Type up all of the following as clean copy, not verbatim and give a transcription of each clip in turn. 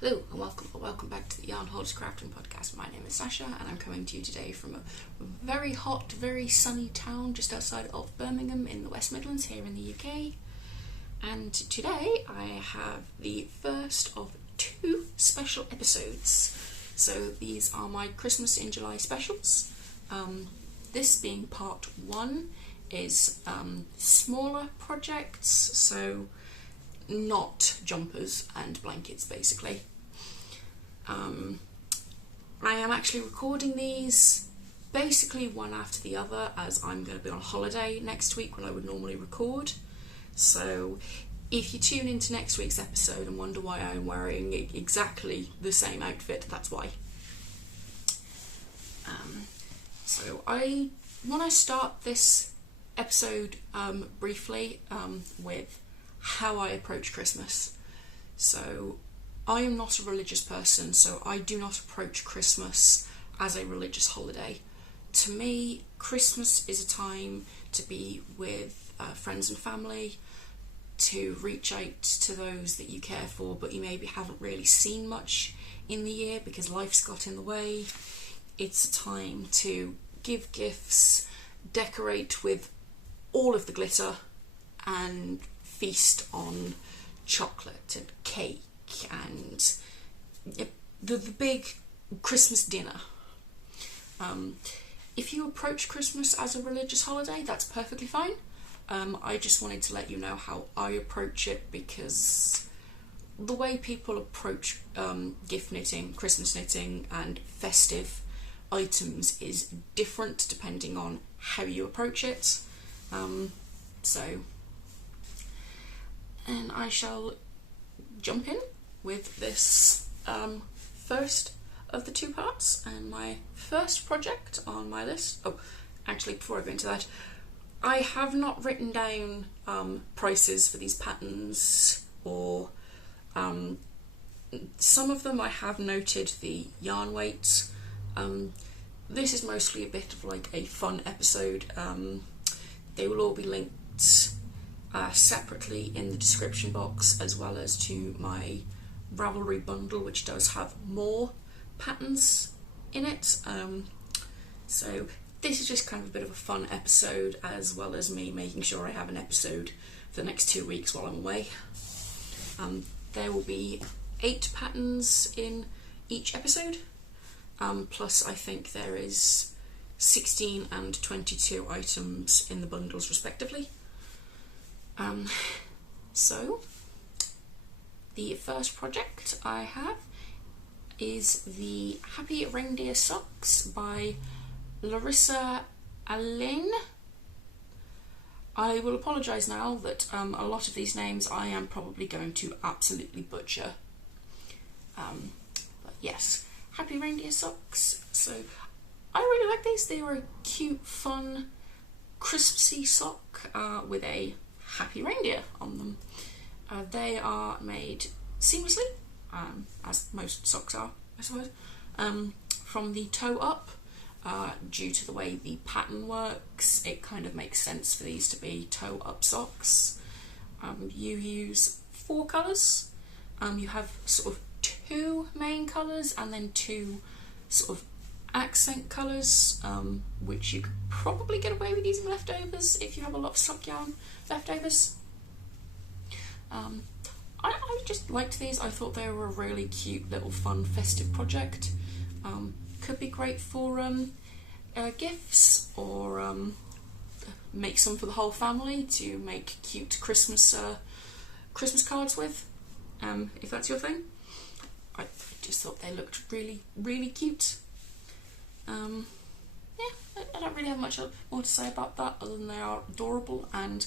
Hello and welcome back to the Yarn Hoarder's Crafting Podcast. My name is Sasha and I'm coming to you today from a very hot, very sunny town just outside of Birmingham in the West Midlands here in the UK. And today I have the first of two special episodes. So these are my Christmas in July specials. This being part one is smaller projects, so not jumpers and blankets basically. I am actually recording these basically one after the other as I'm going to be on holiday next week when I would normally record. So if you tune into next week's episode and wonder why I'm wearing exactly the same outfit, that's why. So I want to start this episode briefly with how I approach Christmas. So I am not a religious person, so I do not approach Christmas as a religious holiday. To me, Christmas is a time to be with friends and family, to reach out to those that you care for but you maybe haven't really seen much in the year because life's got in the way. It's a time to give gifts, decorate with all of the glitter, and feast on chocolate and cake and the big Christmas dinner. If you approach Christmas as a religious holiday, that's perfectly fine. I just wanted to let you know how I approach it because the way people approach gift knitting, Christmas knitting and festive items is different depending on how you approach it. And I shall jump in with this first of the two parts, and my first project on my list. Oh, actually, before I go into that, I have not written down prices for these patterns, or some of them I have noted the yarn weights. This is mostly a bit of like a fun episode. They will all be linked separately in the description box, as well as to my Ravelry bundle, which does have more patterns in it. So this is just kind of a bit of a fun episode, as well as me making sure I have an episode for the next 2 weeks while I'm away. There will be 8 patterns in each episode, plus I think there is 16 and 22 items in the bundles respectively. So the first project I have is the Happy Reindeer Socks by Larissa Alain. I will apologise now that a lot of these names I am probably going to absolutely butcher. But yes, Happy Reindeer Socks. So I really like these. They are a cute, fun, Christmassy sock with a happy reindeer on them. They are made seamlessly, as most socks are, I suppose, from the toe up. Due to the way the pattern works, it kind of makes sense for these to be toe up socks. You use 4 colours. You have sort of 2 main colours and then 2 sort of accent colours, which you could probably get away with using leftovers if you have a lot of sock yarn leftovers. I just liked these. I thought they were a really cute little fun festive project. Could be great for gifts, or make some for the whole family to make cute Christmas cards with, if that's your thing. I just thought they looked really, really cute. Yeah, I don't really have much more to say about that other than they are adorable, and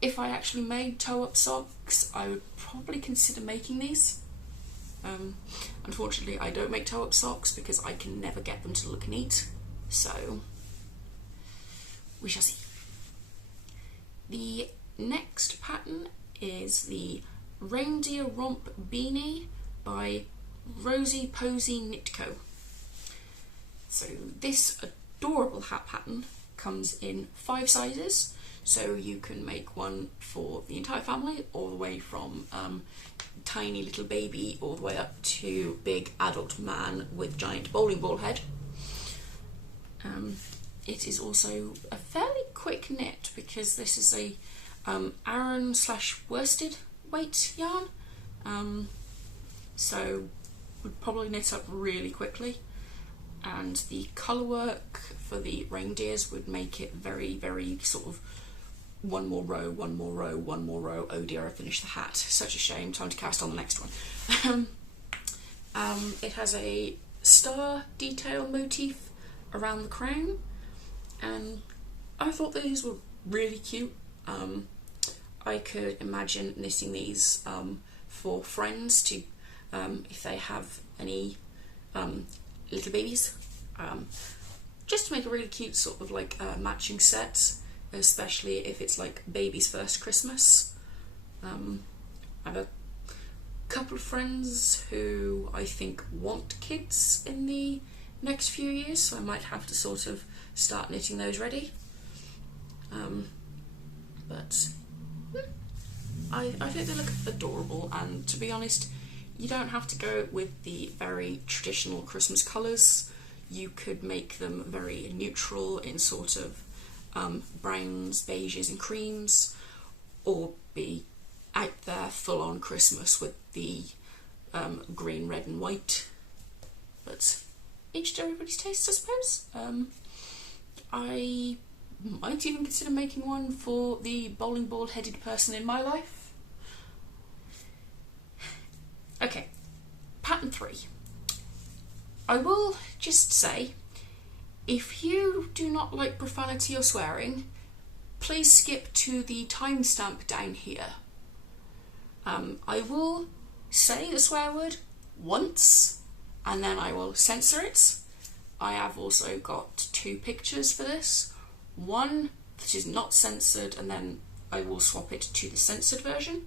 if I actually made toe-up socks, I would probably consider making these. Unfortunately, I don't make toe-up socks because I can never get them to look neat, so we shall see. The next pattern is the Reindeer Romp Beanie by Rosie Posey Knit Co. So this adorable hat pattern comes in 5 sizes, So you can make one for the entire family, all the way from tiny little baby all the way up to big adult man with giant bowling ball head. It is also a fairly quick knit because this is a Aran / worsted weight yarn, so would probably knit up really quickly, and the colour work for the reindeers would make it very, very sort of one more row, one more row, one more row. Oh dear, I finished the hat. Such a shame. Time to cast on the next one. It has a star detail motif around the crown, and I thought these were really cute. I could imagine knitting these for friends to, if they have any little babies, just to make a really cute sort of like matching set, especially if it's like baby's first Christmas. I have a couple of friends who I think want kids in the next few years, so I might have to sort of start knitting those ready. But I think they look adorable, and to be honest, you don't have to go with the very traditional Christmas colours. You could make them very neutral in sort of browns, beiges and creams, or be out there full on Christmas with the green, red and white. But each to everybody's taste, I suppose. I might even consider making one for the bowling ball headed person in my life. Okay, pattern 3. I will just say, if you do not like profanity or swearing, please skip to the timestamp down here. I will say the swear word once and then I will censor it. I have also got 2 pictures for this. One that is not censored, and then I will swap it to the censored version.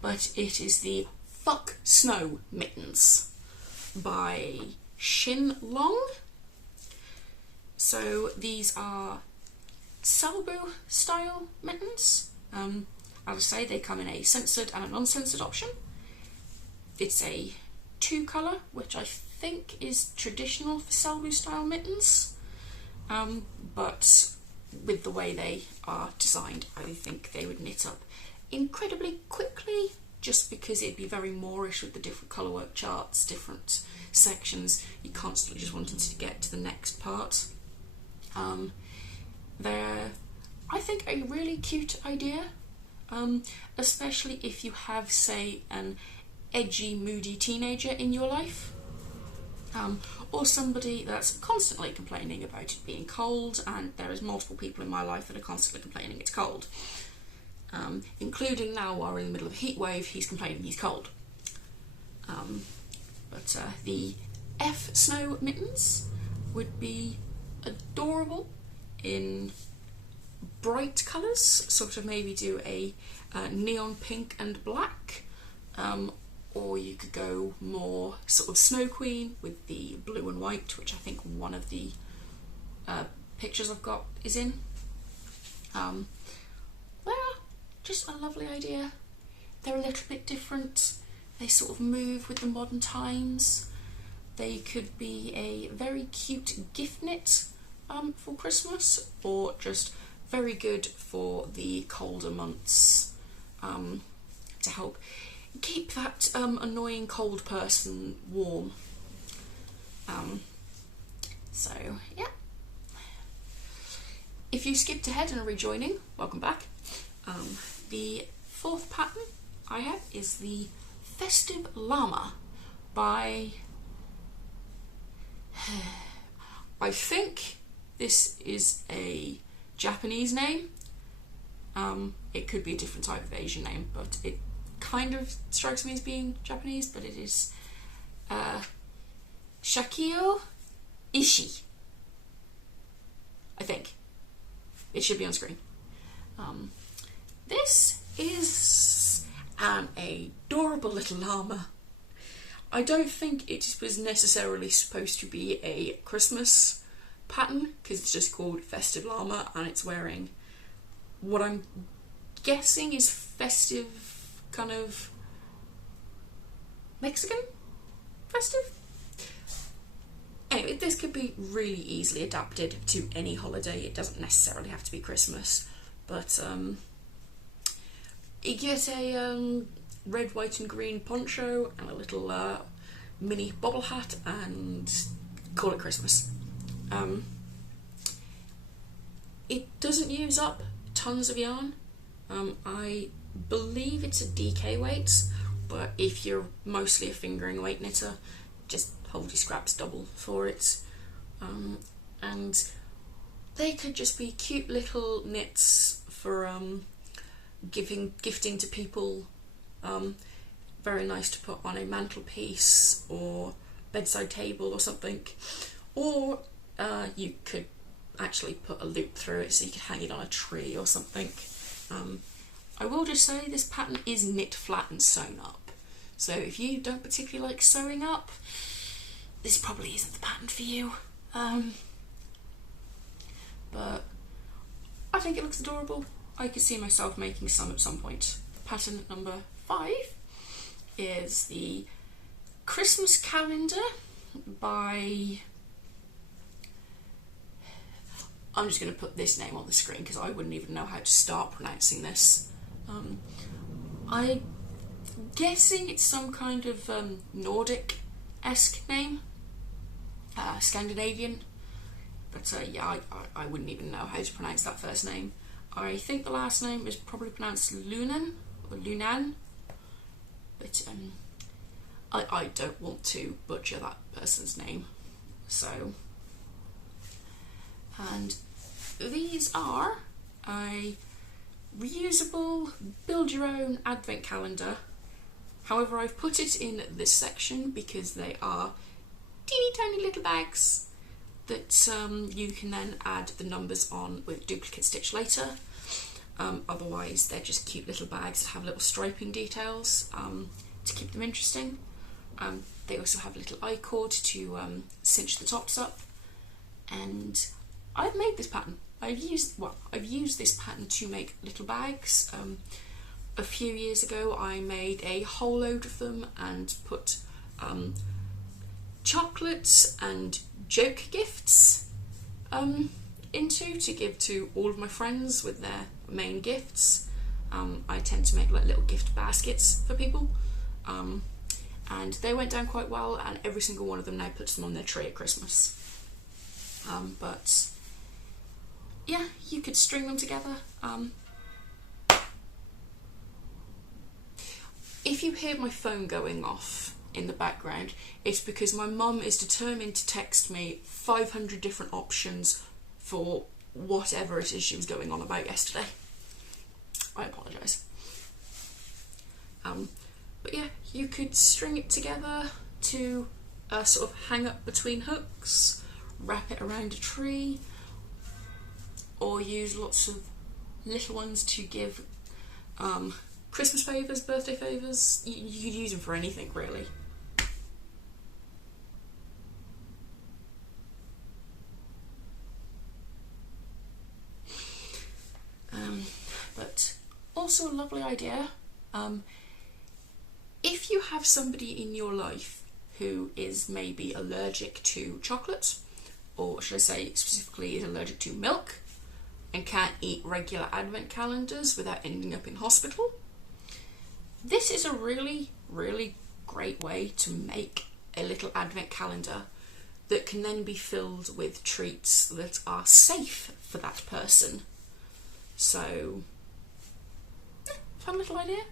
But it is the Fuck Snow Mittens by Shin Long. So these are Salbu style mittens. As I say, they come in a censored and a non-censored option. It's a 2 colour, which I think is traditional for Salbu style mittens, but with the way they are designed, I think they would knit up incredibly quickly, just because it'd be very Moorish with the different colour work charts, different sections. You constantly just wanting to get to the next part. They're, I think, a really cute idea, especially if you have, say, an edgy, moody teenager in your life, or somebody that's constantly complaining about it being cold, and there is multiple people in my life that are constantly complaining it's cold. Including now while we're in the middle of a heat wave, he's complaining he's cold. But the F Snow Mittens would be adorable in bright colours, sort of maybe do a neon pink and black, or you could go more sort of Snow Queen with the blue and white, which I think one of the pictures I've got is in. Just a lovely idea. They're a little bit different. They sort of move with the modern times. They could be a very cute gift knit for Christmas, or just very good for the colder months, to help keep that annoying cold person warm. So yeah. If you skipped ahead and are rejoining, welcome back. The 4th pattern I have is the Festive Llama by, I think this is a Japanese name. It could be a different type of Asian name, but it kind of strikes me as being Japanese, but it is Shakio Ishii, I think. It should be on screen. This is an adorable little llama. I don't think it was necessarily supposed to be a Christmas pattern, because it's just called Festive Llama and it's wearing what I'm guessing is festive, kind of Mexican festive. Anyway, this could be really easily adapted to any holiday. It doesn't necessarily have to be Christmas, but you get a red, white and green poncho and a little mini bobble hat and call it Christmas. It doesn't use up tons of yarn. I believe it's a DK weight, but if you're mostly a fingering weight knitter, just hold your scraps double for it. And they could just be cute little knits for gifting to people. Very nice to put on a mantelpiece or bedside table or something. Or you could actually put a loop through it so you could hang it on a tree or something. I will just say this pattern is knit flat and sewn up. So if you don't particularly like sewing up, this probably isn't the pattern for you. But I think it looks adorable. I could see myself making some at some point. Pattern number 5 is the Christmas calendar by... I'm just going to put this name on the screen because I wouldn't even know how to start pronouncing this. I'm guessing it's some kind of Nordic-esque name. Scandinavian. But yeah, I wouldn't even know how to pronounce that first name. I think the last name is probably pronounced Lunan or Lunan. But I don't want to butcher that person's name. So... And these are a reusable, build your own advent calendar. However, I've put it in this section because they are teeny tiny little bags that you can then add the numbers on with duplicate stitch later. Otherwise, they're just cute little bags that have little striping details to keep them interesting. They also have a little I-cord to cinch the tops up. And I've made this pattern. I've used this pattern to make little bags. A few years ago I made a whole load of them and put chocolates and joke gifts into to give to all of my friends with their main gifts. I tend to make like little gift baskets for people, and they went down quite well, and every single one of them now puts them on their tree at Christmas. But yeah, you could string them together. If you hear my phone going off in the background, it's because my mum is determined to text me 500 different options for whatever it is she was going on about yesterday. I apologise. But yeah, you could string it together to sort of hang up between hooks, wrap it around a tree, or use lots of little ones to give Christmas favours, birthday favours. You could use them for anything, really. But also a lovely idea. If you have somebody in your life who is maybe allergic to chocolate, or should I say specifically is allergic to milk, and can't eat regular advent calendars without ending up in hospital, this is a really, really great way to make a little advent calendar that can then be filled with treats that are safe for that person. So, fun little idea.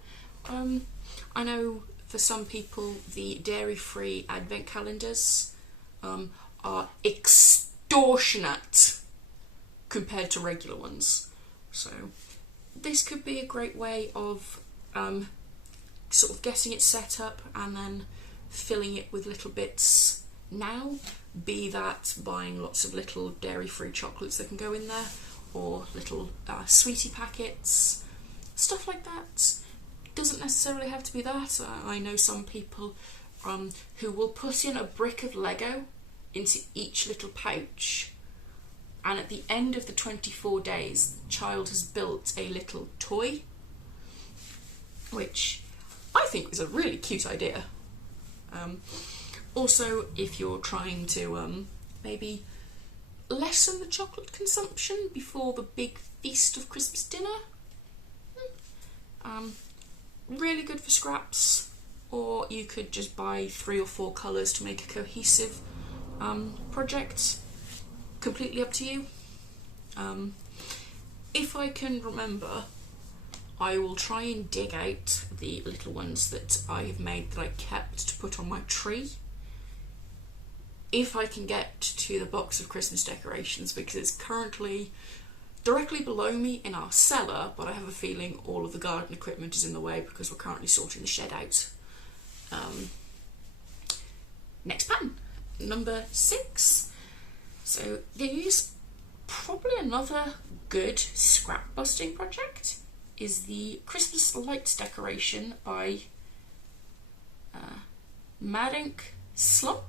I know for some people the dairy-free advent calendars are extortionate compared to regular ones. So this could be a great way of sort of getting it set up and then filling it with little bits now, be that buying lots of little dairy-free chocolates that can go in there, or little sweetie packets, stuff like that. Doesn't necessarily have to be that. I know some people who will put in a brick of Lego into each little pouch and at the end of the 24 days, the child has built a little toy, which I think is a really cute idea. Also, if you're trying to maybe lessen the chocolate consumption before the big feast of Christmas dinner, really good for scraps, or you could just buy 3 or 4 colours to make a cohesive project. Completely up to you. If I can remember, I will try and dig out the little ones that I have made that I kept to put on my tree. If I can get to the box of Christmas decorations, because it's currently directly below me in our cellar, but I have a feeling all of the garden equipment is in the way because we're currently sorting the shed out. Next pattern, number 6. So these, probably another good scrap busting project, is the Christmas lights decoration by Mad Ink Slump.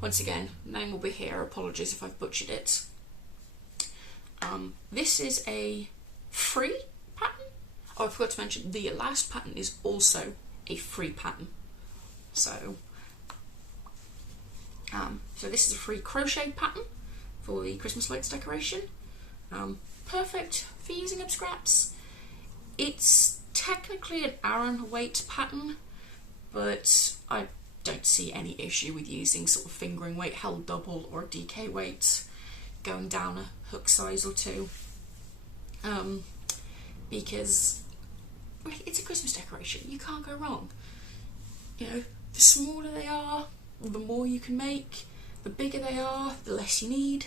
Once again, name will be here, apologies if I've butchered it. This is a free pattern. Oh, I forgot to mention, the last pattern is also a free pattern. So this is a free crochet pattern for the Christmas lights decoration. Perfect for using up scraps. It's technically an Aran weight pattern, but I don't see any issue with using sort of fingering weight held double or DK weight, going down a hook size or 2, because it's a Christmas decoration, you can't go wrong. You know, the smaller they are, the more you can make. The bigger they are, the less you need.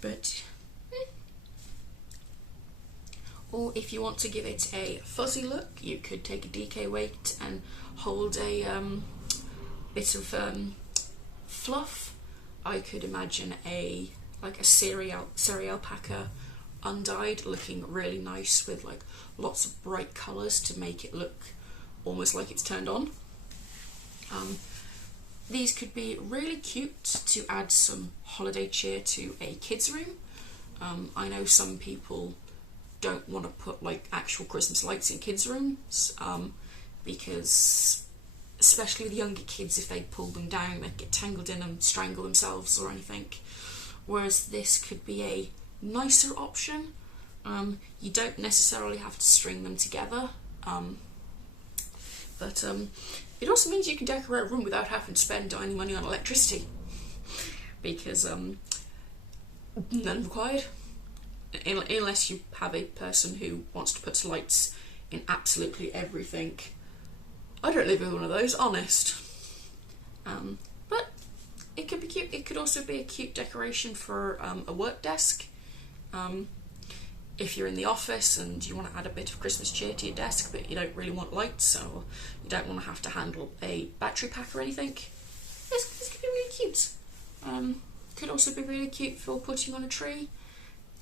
But or if you want to give it a fuzzy look, you could take a DK weight and hold a bit of fluff. I could imagine like a cereal packer undyed, looking really nice with like lots of bright colours to make it look almost like it's turned on. These could be really cute to add some holiday cheer to a kids' room. I know some people don't want to put like actual Christmas lights in kids' rooms, because especially with younger kids, if they pull them down, they get tangled in them, strangle themselves or anything. Whereas this could be a nicer option. You don't necessarily have to string them together, but it also means you can decorate a room without having to spend any money on electricity, because none required, unless you have a person who wants to put lights in absolutely everything. I don't live with one of those, honest. But it could be cute. It could also be a cute decoration for a work desk. If you're in the office and you want to add a bit of Christmas cheer to your desk, but you don't really want lights, or you don't want to have to handle a battery pack or anything, this could be really cute. Could also be really cute for putting on a tree,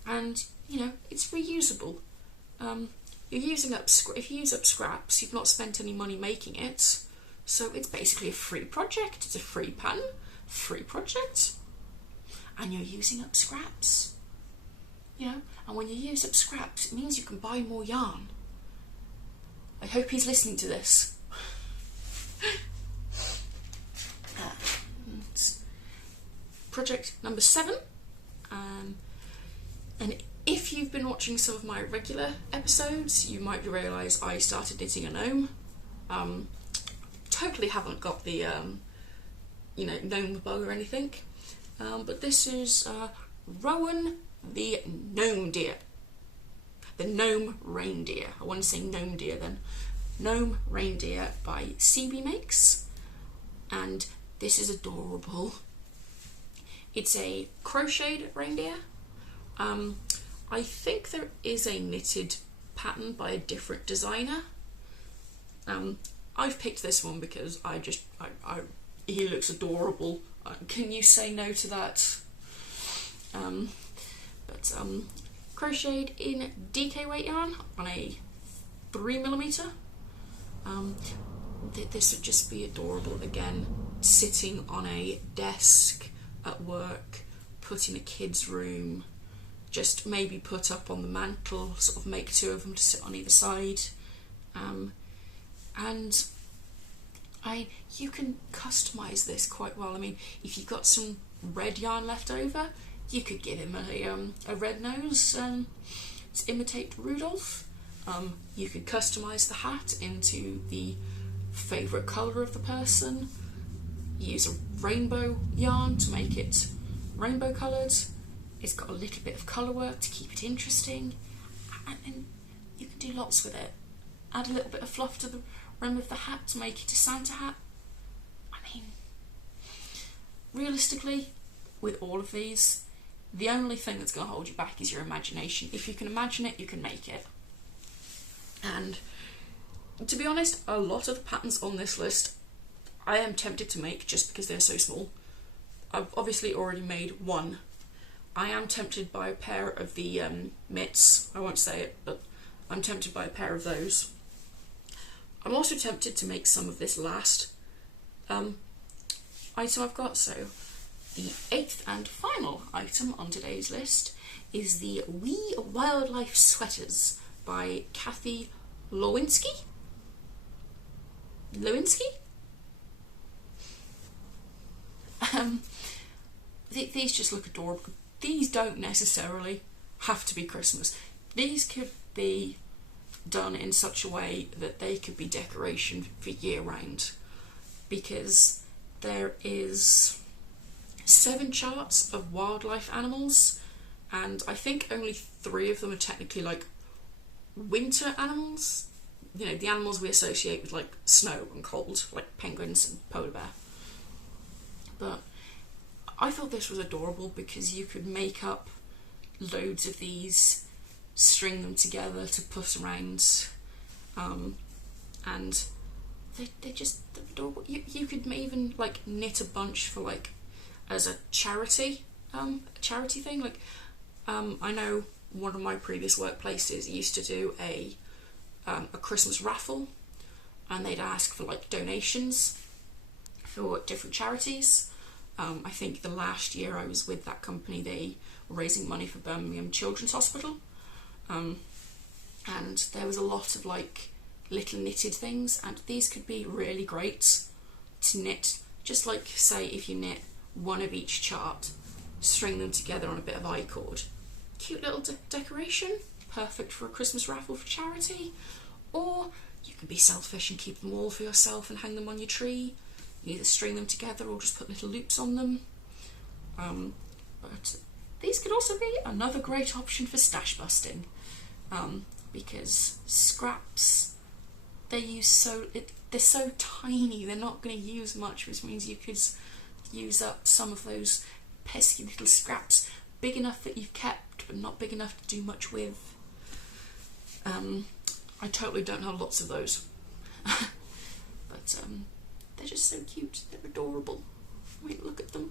and you know, it's reusable. You're using up if you use up scraps, you've not spent any money making it, so it's basically a free project. It's a free pattern, free project, and you're using up scraps. You know, and when you use up scraps, it means you can buy more yarn. I hope he's listening to this. Project number 7, and if you've been watching some of my regular episodes, you might realise I started knitting a gnome. Totally haven't got the you know, gnome bug or anything, but this is Rowan the gnome deer, the gnome reindeer. I want to say gnome deer then. Gnome reindeer by CB Makes, and this is adorable. It's a crocheted reindeer. I think there is a knitted pattern by a different designer. I've picked this one because he looks adorable. Can you say no to that? But crocheted in DK weight yarn on a 3mm. This would just be adorable, again, sitting on a desk at work, put in a kid's room, just maybe put up on the mantle, sort of make two of them to sit on either side. And you can customise this quite well. I mean, if you've got some red yarn left over, you could give him a red nose to imitate Rudolph. You could customise the hat into the favourite colour of the person. Use a rainbow yarn to make it rainbow coloured. It's got a little bit of colour work to keep it interesting, and you can do lots with it. Add a little bit of fluff to the rim of the hat to make it a Santa hat. I mean, realistically, with all of these, the only thing that's going to hold you back is your imagination. If you can imagine it, you can make it. And to be honest, a lot of the patterns on this list I am tempted to make just because they're so small. I've obviously already made one. I am tempted by a pair of the mitts. I won't say it, but I'm tempted by a pair of those. I'm also tempted to make some of this last item I've got. So the 8th and final item on today's list is the Wee Wildlife Sweaters by Kathy Lewinsky. These just look adorable. These don't necessarily have to be Christmas. These could be done in such a way that they could be decoration for year round, because there is 7 charts of wildlife animals, and I think only 3 of them are technically like winter animals. You know, the animals we associate with like snow and cold, like penguins and polar bear. But I thought this was adorable because you could make up loads of these, string them together to put around, and they're just adorable. You could even like knit a bunch for like as a charity thing. Like I know one of my previous workplaces used to do a Christmas raffle, and they'd ask for like donations for different charities. I think the last year I was with that company, they were raising money for Birmingham Children's Hospital, and there was a lot of like little knitted things, and these could be really great to knit. Just like, say, if you knit one of each chart, string them together on a bit of I-cord. Cute little decoration, perfect for a Christmas raffle for charity. Or you can be selfish and keep them all for yourself and hang them on your tree. You either string them together or just put little loops on them. But these could also be another great option for stash busting, because scraps, they're so tiny, they're not going to use much, which means you could use up some of those pesky little scraps, big enough that you've kept but not big enough to do much with. I totally don't have lots of those, but they're just so cute, they're adorable. I mean, look at them.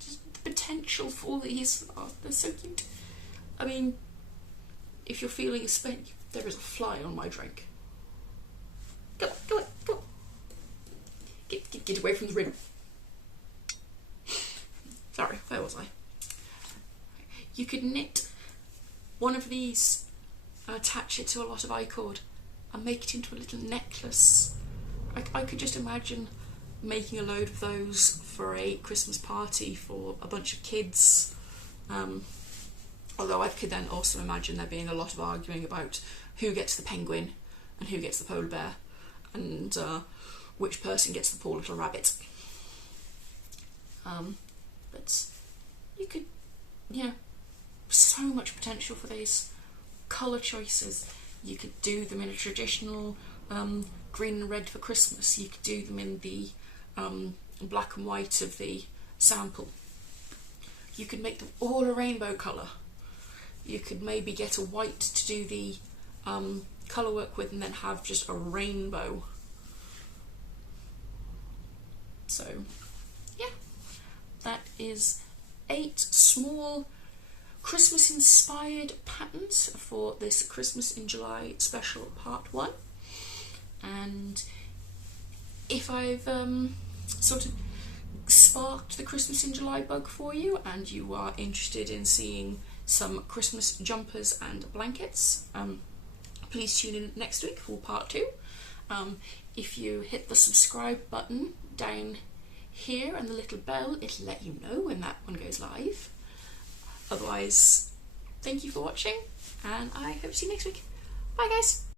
Just the potential for these, they're so cute. I mean, if you're feeling a spent, there is a fly on my drink. Go on. Get away from the rim. Sorry, where was I? You could knit one of these, attach it to a lot of I-cord, and make it into a little necklace. I could just imagine making a load of those for a Christmas party for a bunch of kids. Although I could then also imagine there being a lot of arguing about who gets the penguin and who gets the polar bear, and which person gets the poor little rabbit. But you could, so much potential for these colour choices. You could do them in a traditional green and red for Christmas. You could do them in the black and white of the sample. You could make them all a rainbow colour. You could maybe get a white to do the colour work with, and then have just a rainbow. So, yeah, that is 8 small Christmas-inspired patterns for this Christmas in July special part 1. And if I've sort of sparked the Christmas in July bug for you and you are interested in seeing some Christmas jumpers and blankets, please tune in next week for part 2. If you hit the subscribe button down here and the little bell, it'll let you know when that one goes live. Otherwise, thank you for watching and I hope to see you next week. Bye guys!